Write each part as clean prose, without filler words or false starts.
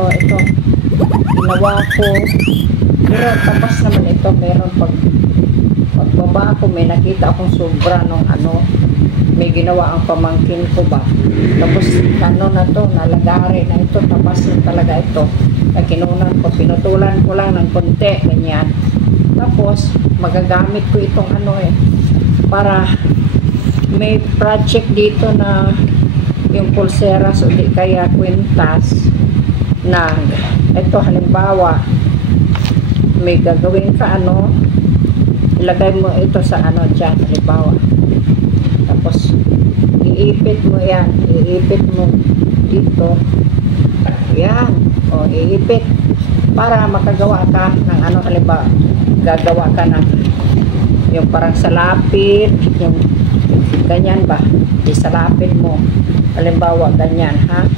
Oh, ito. Ginawa ko. Pero tapos naman ito, meron pagbaba ko, may nakita akong sobra nung ano, may ginawa ang pamangkin ko ba. Tapos ano na to, nalagari na ito, tapos na talaga ito. Kaya kinunan ko, pinutulan ko lang ng konti, ganyan. Tapos, magagamit ko itong ano para may project dito na yung pulseras o di kaya kwintas na ito halimbawa may gagawin ka ano, ilagay mo ito sa ano dyan, halimbawa, tapos iipit mo yan, iipit mo dito yan, o iipit para makagawa ka ng ano, halimbawa gagawa ka ng yung parang salapit, yung ganyan ba, isalapin mo halimbawa ganyan, ha,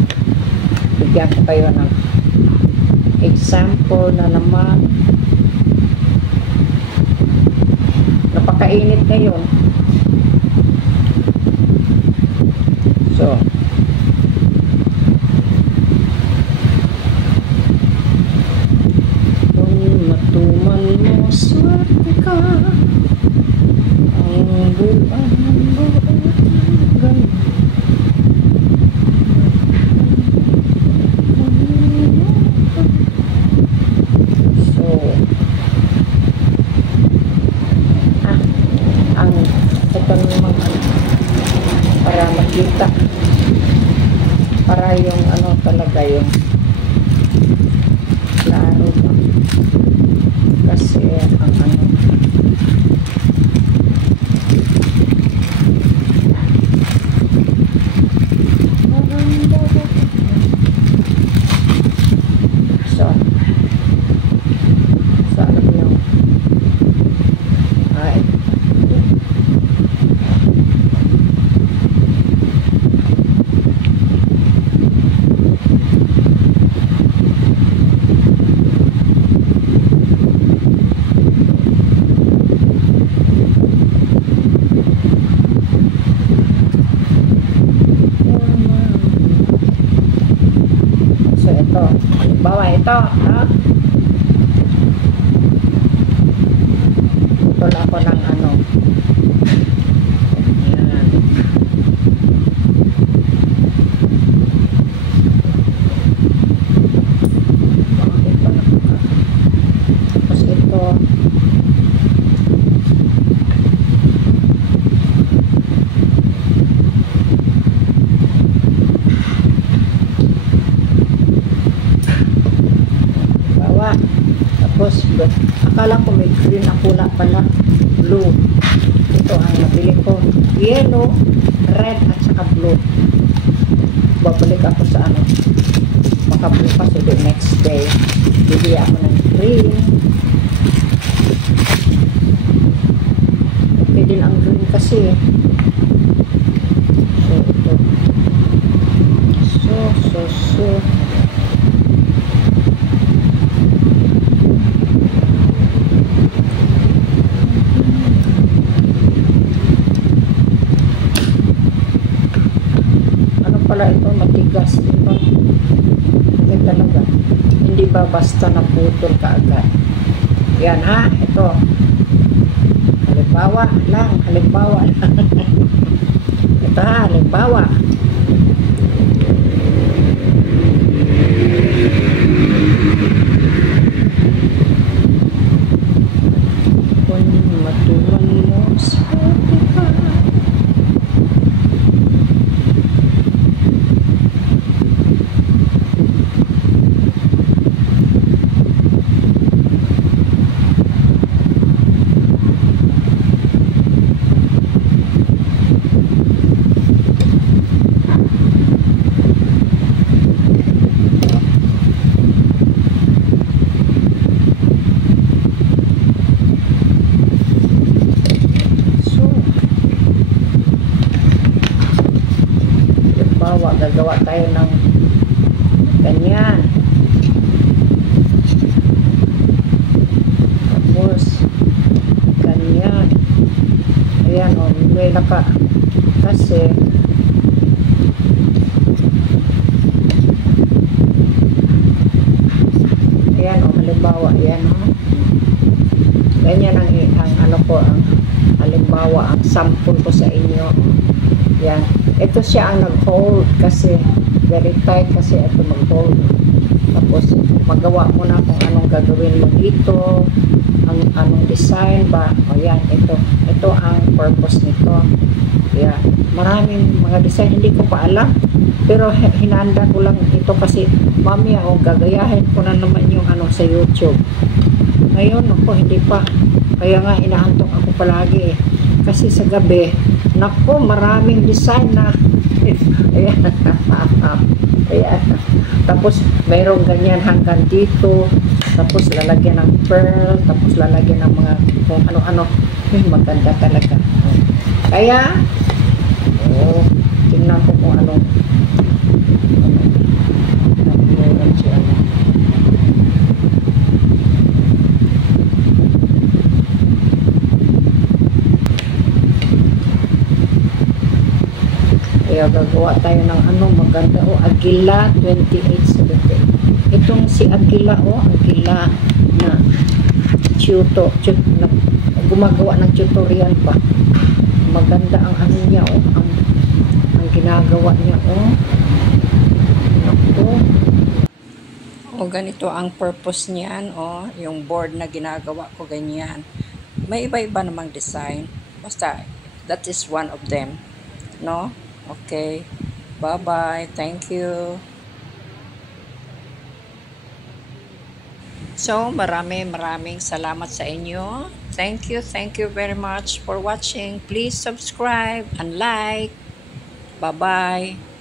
bigyan ko kayo ng example na naman. Napakainit ngayon. So, kung matuman mo, swerte ka. Ang buwan ng buwan ganyan. Para makita, para yung ano talaga yung klaro ba, kasi ang ano so alam nyo ay bawa ito, ha? Tula ako ng ano. Yan. Bakit pa nakaka? Tapos ito. Tapos, akala ko may green, ako na pala blue. Ito ang nabili ko. Yellow, red, at saka blue. Babalik ako sa ano. Makabukas the next day. Bili ako ng green. Okay din ang green kasi. So, ito. So. Pala ito matigas, diba? Ito talaga hindi ba basta naputol ka agad. Yan, ha, ito halimbawa lang ito, ha, halimbawa kung matuman mo sa ka. Gagawa tayo ng ganyan. Tapos ganyan. Ayan o, may naka kasi Ganyan ang ano ko, ang halimbawa, ang sample ko sa inyo. Yan. Ito siya ang nag-hold kasi very tight kasi ito mag-hold. Tapos magawa mo na kung anong gagawin mo dito, anong design ba. O yan, ito ang purpose nito. Yeah. Maraming mga design hindi ko pa alam, pero hinanda ko lang ito kasi mamaya gagayahin ko na naman yung ano sa YouTube. Ngayon ako hindi pa, kaya nga inaantok ako palagi kasi sa gabi nako maraming design na ayan. Ayan. Tapos mayroong ganyan hanggang dito, tapos lalagyan ng pearl, tapos lalagyan ng mga kung ano-ano. Maganda talaga. Kaya tingnan ko kung anong meron siya. Kaya gagawa tayo ng ano maganda. Agila 2870. Itong si Agila Agila na na gumagawa ng tutorial pa. Maganda ang ano niya ang ginagawa niya ganito ang purpose niyan yung board na ginagawa ko ganyan. May iba-iba namang design, basta that is one of them, no? Okay, bye bye, thank you. So maraming salamat sa inyo. Thank you very much for watching. Please subscribe and like. Bye bye.